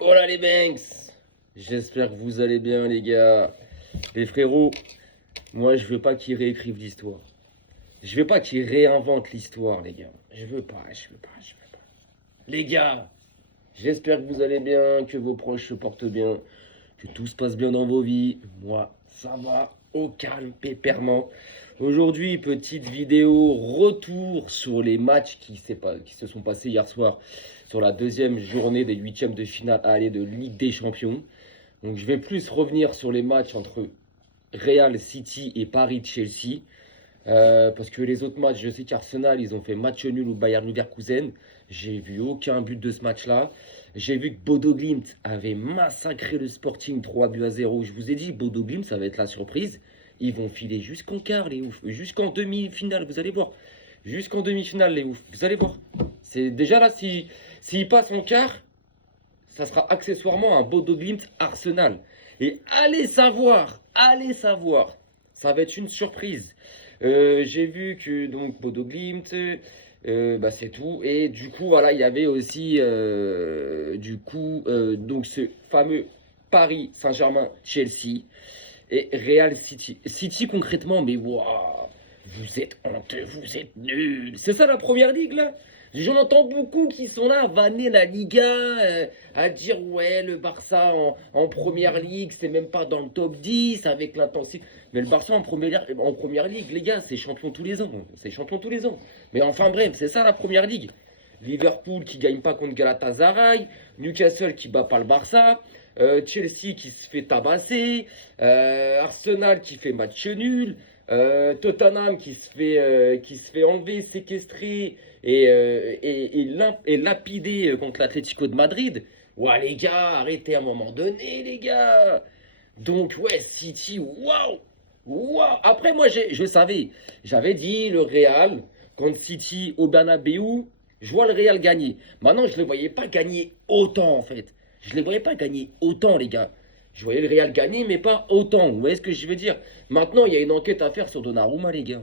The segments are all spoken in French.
Oh là les Banks! J'espère que vous allez bien les gars. Les frérots, moi je veux pas qu'ils réécrivent l'histoire. Je veux pas qu'ils réinventent l'histoire les gars. Je veux pas. Les gars, j'espère que vous allez bien, que vos proches se portent bien, que tout se passe bien dans vos vies. Moi, ça va, au calme, pépèrement. Aujourd'hui, petite vidéo retour sur les matchs qui se sont passés hier soir sur la deuxième journée des huitièmes de finale à aller de Ligue des Champions. Donc je vais plus revenir sur les matchs entre Real City et Paris-Chelsea. Parce que les autres matchs, je sais qu'Arsenal, ils ont fait match nul au Bayern Leverkusen. J'ai vu aucun but de ce match-là. J'ai vu que Bodo Glimt avait massacré le Sporting 3-0. Je vous ai dit, Bodo Glimt, ça va être la surprise. Ils vont filer jusqu'en quart, les oufs. Jusqu'en demi-finale, vous allez voir. Jusqu'en demi-finale, les oufs. Vous allez voir. C'est déjà là, s'ils passent en quart, ça sera accessoirement un Bodo Glimt Arsenal. Et allez savoir, ça va être une surprise. J'ai vu que donc Bodo Glimt, c'est tout. Et du coup, voilà, il y avait aussi donc ce fameux Paris Saint-Germain-Chelsea et Real City. City concrètement, mais waouh, vous êtes honteux, vous êtes nuls. C'est ça la première ligue là? J'en entends beaucoup qui sont là à vanner la Liga, à dire ouais, le Barça en première ligue, c'est même pas dans le top 10 avec l'intensité. Mais le Barça en première ligue, les gars, c'est champion tous les ans. C'est champion tous les ans. Mais enfin bref, c'est ça la première ligue. Liverpool qui gagne pas contre Galatasaray, Newcastle qui bat pas le Barça, Chelsea qui se fait tabasser, Arsenal qui fait match nul, Tottenham qui se fait enlever, séquestrer et lapider contre l'Atlético de Madrid. Ouais les gars, arrêtez à un moment donné les gars. Donc ouais, City, waouh, waouh. Après moi je savais, j'avais dit le Real contre City au Bernabeu, je vois le Real gagner. Maintenant je ne le voyais pas gagner autant en fait. Je ne les voyais pas gagner autant les gars. Je voyais le Real gagner mais pas autant. Vous voyez ce que je veux dire? Maintenant il y a une enquête à faire sur Donnarumma les gars.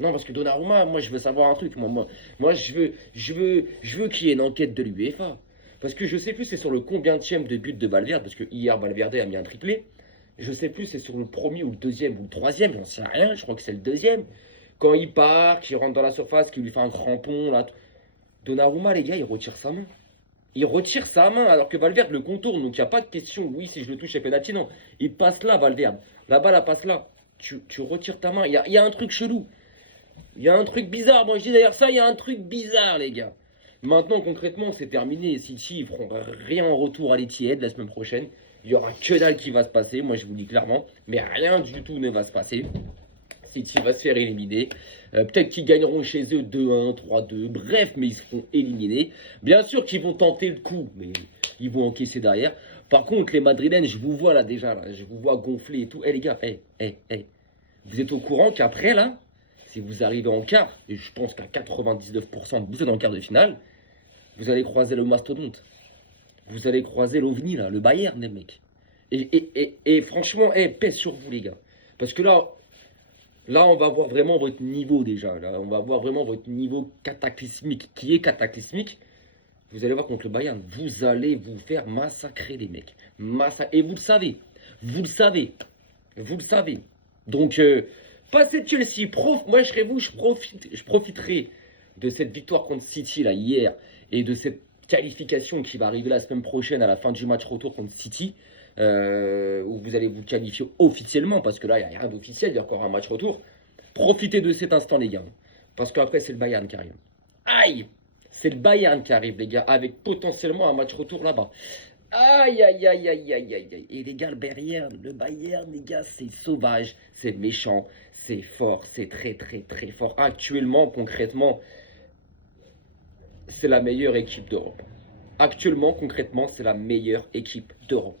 Non, parce que Donnarumma, moi, je veux savoir un truc. Moi je veux qu'il y ait une enquête de l'UEFA. Parce que je sais plus c'est sur le combienième de but de Valverde, parce que hier, Valverde a mis un triplé. Je sais plus c'est sur le premier ou le deuxième ou le troisième, j'en sais rien, je crois que c'est le deuxième. Quand il part, qu'il rentre dans la surface, qu'il lui fait un crampon, là. Donnarumma, les gars, il retire sa main. Il retire sa main alors que Valverde le contourne. Donc il n'y a pas de question, oui, si je le touche, c'est penalty. Non, il passe là, Valverde. La balle, elle passe là. Tu retires ta main. Il y a un truc chelou. Il y a un truc bizarre. Moi, je dis d'ailleurs ça, il y a un truc bizarre, les gars. Maintenant, concrètement, c'est terminé. City, ils feront rien en retour à l'Etihad la semaine prochaine. Il y aura que dalle qui va se passer. Moi, je vous le dis clairement. Mais rien du tout ne va se passer. City va se faire éliminer. Peut-être qu'ils gagneront chez eux 2-1, 3-2. Bref, mais ils se feront éliminer. Bien sûr qu'ils vont tenter le coup, mais ils vont encaisser derrière. Par contre, les Madrilènes, je vous vois là déjà. Là, je vous vois gonfler et tout. Eh les gars, vous êtes au courant qu'après là, si vous arrivez en quart, et je pense qu'à 99% vous êtes en quart de finale, vous allez croiser le mastodonte. Vous allez croiser l'OVNI, là, le Bayern, les mecs. Et franchement, pèse sur vous, les gars. Parce que là, on va voir vraiment votre niveau déjà. Là, on va voir vraiment votre niveau cataclysmique, qui est cataclysmique. Vous allez voir contre le Bayern, vous allez vous faire massacrer, les mecs. Et vous le savez. Vous le savez. Vous le savez. Donc, passez de Chelsea. Moi, je serais vous, je profiterai de cette victoire contre City là hier et de cette qualification qui va arriver la semaine prochaine à la fin du match retour contre City, où vous allez vous qualifier officiellement, parce que là, il n'y a rien d'officiel, il y a encore un match retour. Profitez de cet instant, les gars, parce qu'après, c'est le Bayern qui arrive. Aïe! C'est le Bayern qui arrive, les gars, avec potentiellement un match retour là-bas. Aïe, aïe, aïe, aïe, aïe, aïe, aïe. Et les gars, le Bayern, les gars, c'est sauvage, c'est méchant, c'est fort, c'est très, très, très fort. Actuellement, concrètement, c'est la meilleure équipe d'Europe. Actuellement, concrètement, c'est la meilleure équipe d'Europe.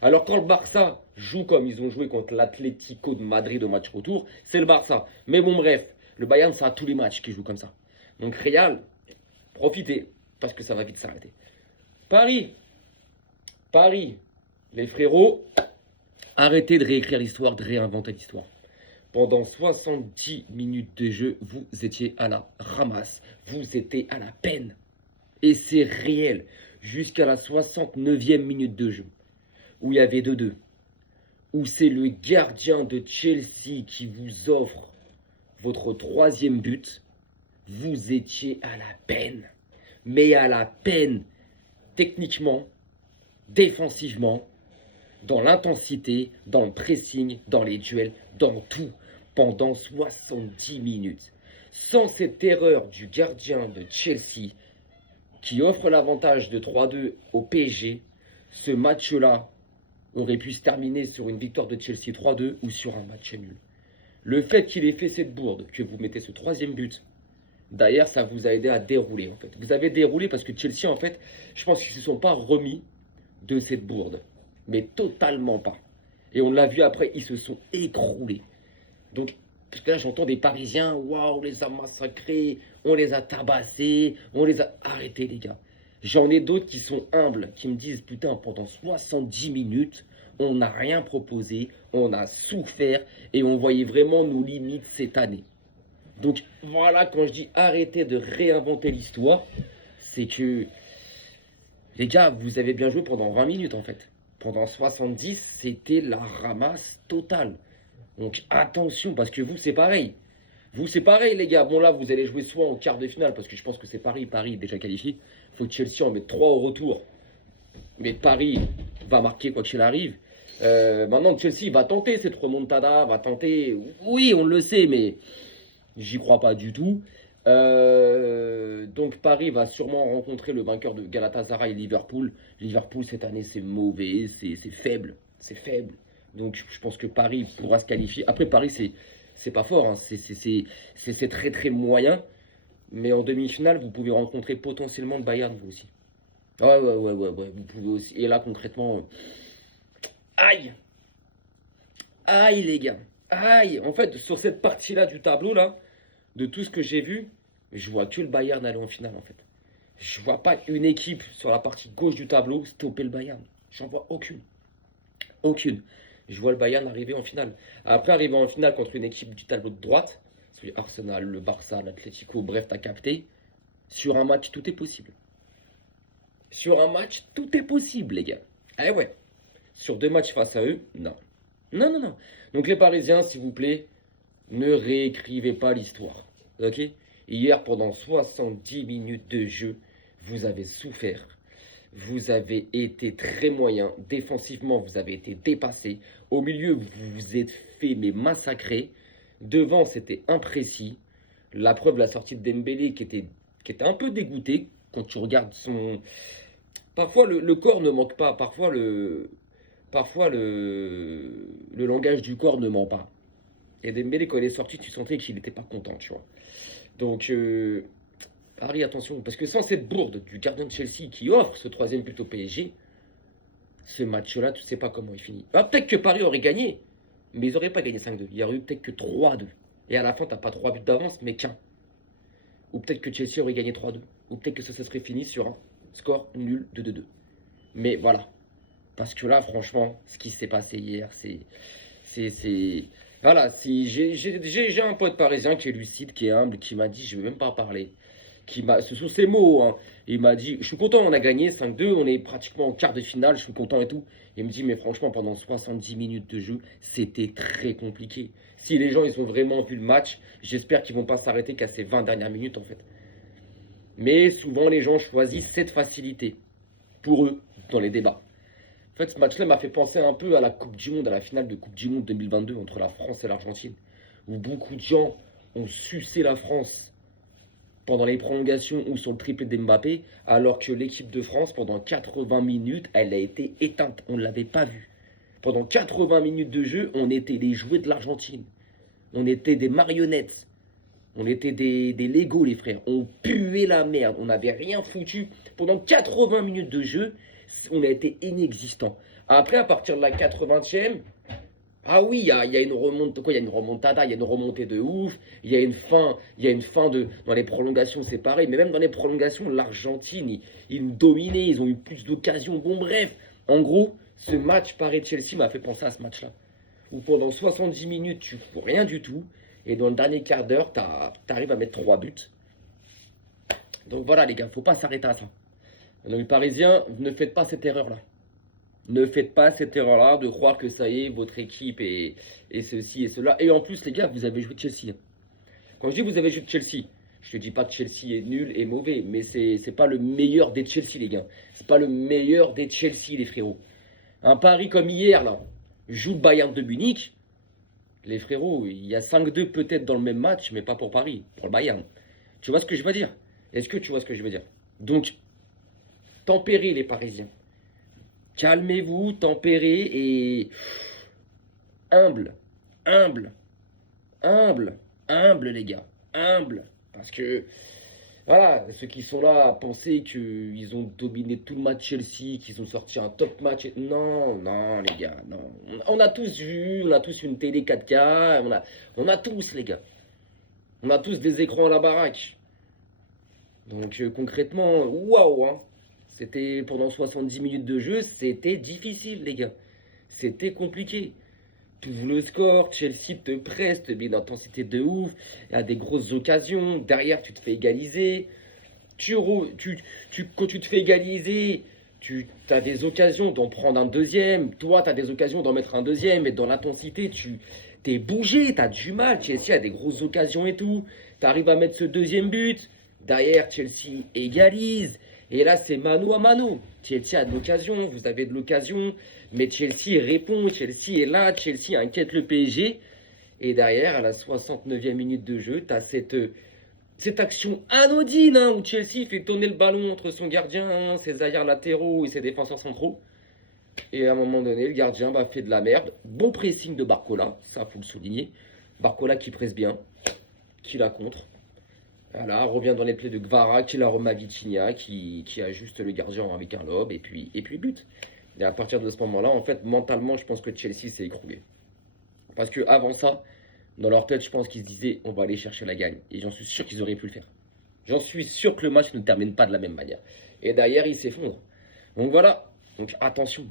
Alors quand le Barça joue comme ils ont joué contre l'Atlético de Madrid au match retour, c'est le Barça. Mais bon, bref, le Bayern, c'est à tous les matchs qui joue comme ça. Donc Real, profitez, parce que ça va vite s'arrêter. Paris, les frérots, arrêtez de réécrire l'histoire, de réinventer l'histoire. Pendant 70 minutes de jeu, vous étiez à la ramasse. Vous étiez à la peine. Et c'est réel. jusqu'à la 69e minute de jeu, où il y avait 2-2, où c'est le gardien de Chelsea qui vous offre votre troisième but, vous étiez à la peine. Mais à la peine, techniquement, défensivement, dans l'intensité, dans le pressing, dans les duels, dans tout, pendant 70 minutes. Sans cette erreur du gardien de Chelsea, qui offre l'avantage de 3-2 au PSG, ce match-là aurait pu se terminer sur une victoire de Chelsea 3-2 ou sur un match nul. Le fait qu'il ait fait cette bourde, que vous mettez ce troisième but, d'ailleurs, ça vous a aidé à dérouler, en fait. Vous avez déroulé parce que Chelsea, en fait, je pense qu'ils ne se sont pas remis de cette bourde. Mais totalement pas. Et on l'a vu après, ils se sont écroulés. Donc, parce que là, j'entends des Parisiens, waouh, on les a massacrés, on les a tabassés, on les a... Arrêtez, les gars. J'en ai d'autres qui sont humbles, qui me disent, putain, pendant 70 minutes, on n'a rien proposé, on a souffert, et on voyait vraiment nos limites cette année. Donc, voilà, quand je dis arrêtez de réinventer l'histoire, c'est que, les gars, vous avez bien joué pendant 20 minutes, en fait. Pendant 70, c'était la ramasse totale. Donc attention, parce que vous, c'est pareil. Vous, c'est pareil, les gars. Bon, là, vous allez jouer soit en quart de finale, parce que je pense que c'est Paris. Paris est déjà qualifié. Il faut que Chelsea en mette 3 au retour. Mais Paris va marquer quoi qu'il arrive. Maintenant, Chelsea va tenter cette remontada, va tenter... Oui, on le sait, mais j'y crois pas du tout. Donc Paris va sûrement rencontrer le vainqueur de Galatasaray et Liverpool. Liverpool cette année c'est mauvais, c'est faible, c'est faible. Donc je pense que Paris pourra se qualifier. Après Paris c'est pas fort, hein. C'est très très moyen. Mais en demi-finale vous pouvez rencontrer potentiellement le Bayern vous aussi. Ouais. Vous pouvez aussi. Et là concrètement, aïe, aïe les gars, aïe. En fait sur cette partie là du tableau là. De tout ce que j'ai vu, je vois que le Bayern aller en finale en fait. Je vois pas une équipe sur la partie gauche du tableau stopper le Bayern. J'en vois aucune. Aucune. Je vois le Bayern arriver en finale. Après arriver en finale contre une équipe du tableau de droite, celui Arsenal, le Barça, l'Atlético, bref, t'as capté. Sur un match, tout est possible. Sur un match, tout est possible, les gars. Eh ouais. Sur 2 matchs face à eux, non. Non. Donc les Parisiens, s'il vous plaît, ne réécrivez pas l'histoire. Ok? Hier, pendant 70 minutes de jeu, vous avez souffert. Vous avez été très moyen. Défensivement, vous avez été dépassé. Au milieu, vous vous êtes fait massacrer. Devant, c'était imprécis. La preuve, la sortie de Dembélé qui était un peu dégoûté quand tu regardes son... Parfois, le corps ne manque pas. Parfois, le langage du corps ne ment pas. Et Dembélé, quand il est sorti, tu sentais qu'il n'était pas content, tu vois. Donc, Paris, attention, parce que sans cette bourde du gardien de Chelsea qui offre ce troisième but au PSG, ce match-là, tu ne sais pas comment il finit. Ah, peut-être que Paris aurait gagné, mais ils n'auraient pas gagné 5-2. Il y aurait eu peut-être que 3-2. Et à la fin, tu n'as pas 3 buts d'avance, mais qu'un. Ou peut-être que Chelsea aurait gagné 3-2. Ou peut-être que ça serait fini sur un score nul de 2-2. Mais voilà. Parce que là, franchement, ce qui s'est passé hier, c'est... Voilà, si j'ai un pote parisien qui est lucide, qui est humble, qui m'a dit, je ne vais même pas parler. Ce sont ses mots, hein. Il m'a dit, je suis content, on a gagné 5-2, on est pratiquement en quart de finale, je suis content et tout. Il me dit, mais franchement, pendant 70 minutes de jeu, c'était très compliqué. Si les gens, ils ont vraiment vu le match, j'espère qu'ils vont pas s'arrêter qu'à ces 20 dernières minutes, en fait. Mais souvent, les gens choisissent cette facilité pour eux dans les débats. En fait, ce match-là m'a fait penser un peu à la Coupe du Monde, à la finale de Coupe du Monde 2022 entre la France et l'Argentine, où beaucoup de gens ont sucé la France pendant les prolongations ou sur le triplé d'Mbappé, alors que l'équipe de France, pendant 80 minutes, elle a été éteinte. On ne l'avait pas vue. Pendant 80 minutes de jeu, on était les jouets de l'Argentine. On était des marionnettes. On était des Legos, les frères. On puait la merde. On n'avait rien foutu. Pendant 80 minutes de jeu, on a été inexistant. Après, à partir de la 80e, ah oui, il y a une remontée, quoi, il y a une remontada, il y a une remontée de ouf, il y a une fin de... Dans les prolongations, c'est pareil, mais même dans les prolongations, l'Argentine, ils nous dominaient, ils ont eu plus d'occasions. Bon, bref, en gros, ce match Paris-Chelsea m'a fait penser à ce match-là. Où pendant 70 minutes, tu fous rien du tout, et dans le dernier quart d'heure, t'arrives à mettre 3 buts. Donc voilà, les gars, faut pas s'arrêter à ça. Donc, les Parisiens, ne faites pas cette erreur-là. Ne faites pas cette erreur-là de croire que ça y est, votre équipe est ceci et cela. Et en plus, les gars, vous avez joué de Chelsea. Quand je dis vous avez joué de Chelsea, je te dis pas que Chelsea est nul et mauvais, mais c'est pas le meilleur des Chelsea, les gars. C'est pas le meilleur des Chelsea, les frérots. Un pari comme hier, là, joue le Bayern de Munich. Les frérots, il y a 5-2 peut-être dans le même match, mais pas pour Paris, pour le Bayern. Tu vois ce que je veux dire? Est-ce que tu vois ce que je veux dire? Donc, tempérez les Parisiens. Calmez-vous, tempérez et humble, humble, humble, humble les gars, humble. Parce que, voilà, ceux qui sont là à penser qu'ils ont dominé tout le match Chelsea, qu'ils ont sorti un top match. Non, non les gars, non. On a tous vu, on a tous une télé 4K, on a tous les gars. On a tous des écrans à la baraque. Donc concrètement, waouh, hein. C'était pendant 70 minutes de jeu, c'était difficile les gars. C'était compliqué. Tu ouvres le score, Chelsea te presse, te met une intensité de ouf, il y a des grosses occasions, derrière tu te fais égaliser. Quand tu te fais égaliser, tu as des occasions d'en prendre un deuxième, toi tu as des occasions d'en mettre un deuxième, et dans l'intensité tu t'es bougé, tu as du mal, Chelsea a des grosses occasions et tout, tu arrives à mettre ce deuxième but, derrière Chelsea égalise, et là c'est mano à mano, Chelsea a de l'occasion, vous avez de l'occasion, mais Chelsea répond, Chelsea est là, Chelsea inquiète le PSG, et derrière à la 69e minute de jeu, tu as cette action anodine hein, où Chelsea fait tourner le ballon entre son gardien, hein, ses arrières latéraux et ses défenseurs centraux. Et à un moment donné, le gardien fait de la merde. Bon pressing de Barcola, ça faut le souligner. Barcola qui presse bien, qui la contre. Voilà, revient dans les plaies de Gvara, qui la remet à Vitinha, qui ajuste le gardien avec un lob, et puis but. Et à partir de ce moment-là, en fait, mentalement, je pense que Chelsea s'est écroulé. Parce que avant ça, dans leur tête, je pense qu'ils se disaient on va aller chercher la gagne. Et j'en suis sûr qu'ils auraient pu le faire. J'en suis sûr que le match ne termine pas de la même manière. Et derrière, ils s'effondrent. Donc voilà. Donc attention.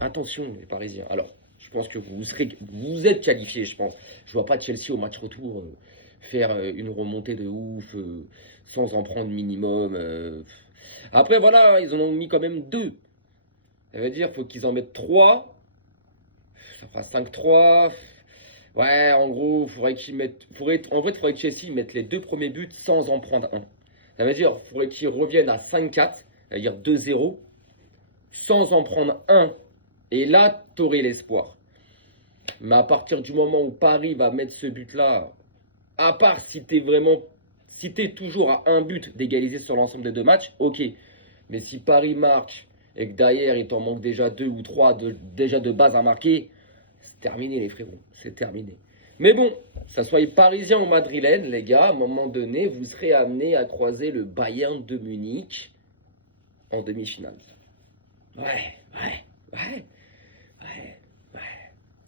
Attention, les Parisiens. Alors, je pense que vous êtes qualifiés, je pense. Je vois pas Chelsea au match retour faire une remontée de ouf sans en prendre minimum. Après, voilà, ils en ont mis quand même 2. Ça veut dire qu'il faut qu'ils en mettent 3. Ça fera 5-3. Ouais, en gros, en fait, il faudrait que Chelsea mette les 2 premiers buts sans en prendre un. Ça veut dire qu'il faudrait qu'ils reviennent à 5-4, c'est-à-dire 2-0, sans en prendre un. Et là, t'aurais l'espoir. Mais à partir du moment où Paris va mettre ce but-là, à part si t'es toujours à un but d'égaliser sur l'ensemble des 2 matchs, ok. Mais si Paris marque et que derrière il t'en manque déjà 2 ou 3 déjà de base à marquer, c'est terminé les frérots, c'est terminé. Mais bon, ça soit parisien ou madrilène, les gars, à un moment donné, vous serez amenés à croiser le Bayern de Munich en demi-finale. Ouais, ouais.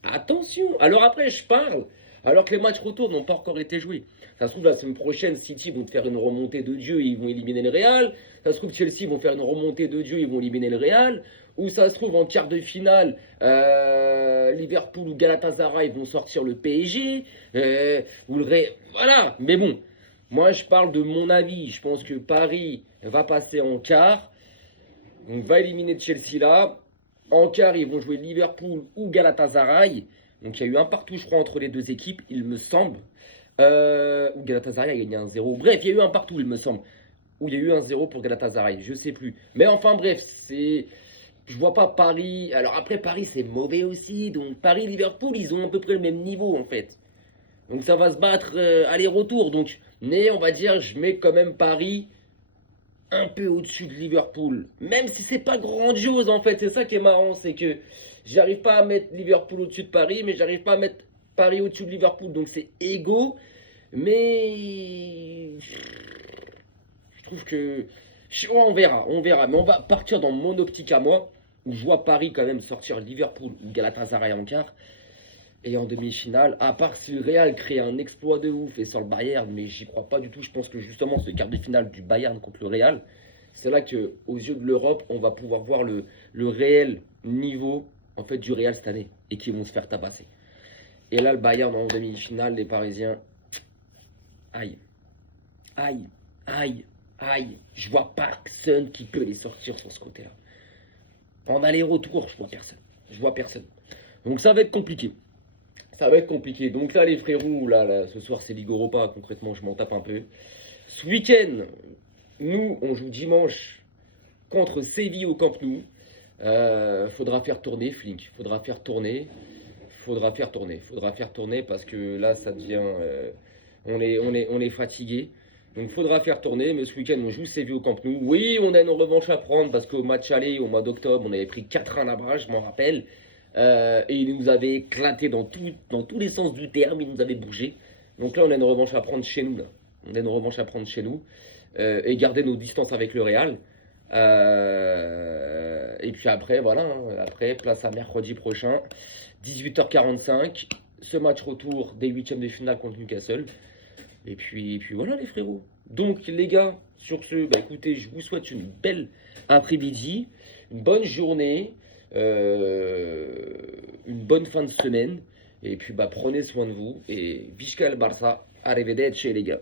Attention. Alors après, je parle, alors que les matchs retour n'ont pas encore été joués. Ça se trouve, la semaine prochaine, City vont faire une remontée de Dieu et ils vont éliminer le Real. Ça se trouve, Chelsea vont faire une remontée de Dieu et ils vont éliminer le Real. Ou ça se trouve, en quart de finale, Liverpool ou Galatasaray vont sortir le PSG. Ou le Real. Voilà. Mais bon, moi, je parle de mon avis. Je pense que Paris va passer en quart. Donc, va éliminer Chelsea là. En quart, ils vont jouer Liverpool ou Galatasaray. Donc il y a eu un partout, je crois, entre les 2 équipes, il me semble. Ou Galatasaray a gagné 1-0. Bref, il y a eu un partout, il me semble. Ou il y a eu 1-0 pour Galatasaray, je sais plus. Mais enfin bref, je vois pas Paris. Alors après, Paris, c'est mauvais aussi. Donc Paris-Liverpool, ils ont à peu près le même niveau, en fait. Donc ça va se battre aller-retour. Donc, mais on va dire, je mets quand même Paris un peu au-dessus de Liverpool. Même si c'est pas grandiose en fait, c'est ça qui est marrant, c'est que j'arrive pas à mettre Liverpool au-dessus de Paris, mais j'arrive pas à mettre Paris au-dessus de Liverpool, donc c'est égaux. Mais je trouve que on verra, mais on va partir dans mon optique à moi, où je vois Paris quand même sortir Liverpool ou Galatasaray en quart. Et en demi-finale, à part si le Real crée un exploit de ouf et sur le Bayern, mais j'y crois pas du tout. Je pense que justement ce quart de finale du Bayern contre le Real, c'est là que, aux yeux de l'Europe, on va pouvoir voir le réel niveau en fait du Real cette année et qui vont se faire tabasser. Et là, le Bayern en demi-finale, les Parisiens, aïe, aïe, aïe, Aïe, je vois personne qui peut les sortir sur ce côté-là. En aller-retour, je vois personne. Je vois personne. Donc ça va être compliqué. Ça va être compliqué. Donc là, les frérots, là, ce soir, c'est Ligue Europa. Concrètement, je m'en tape un peu. Ce week-end, nous, on joue dimanche contre Séville au Camp Nou. Faudra faire tourner, Flink. Faudra faire tourner. Faudra faire tourner. Faudra faire tourner parce que là, ça devient... on est fatigué. Donc faudra faire tourner. Mais ce week-end, on joue Séville au Camp Nou. Oui, on a une revanche à prendre parce qu'au match aller, au mois d'octobre, on avait pris 4-1 là-bas, je m'en rappelle. Et il nous avait éclaté dans tous les sens du terme, il nous avait bougé. Donc là, on a une revanche à prendre chez nous. Là. On a une revanche à prendre chez nous. Et garder nos distances avec le Real. Et puis après, voilà. Après, place à mercredi prochain, 18h45. Ce match retour des huitièmes de finale contre Newcastle. Et puis voilà, les frérots. Donc, les gars, sur ce, bah, écoutez, je vous souhaite une belle après-midi, une bonne journée. Une bonne fin de semaine. Et puis, bah, prenez soin de vous. Et Visca el Barça. Arrivederci, les gars.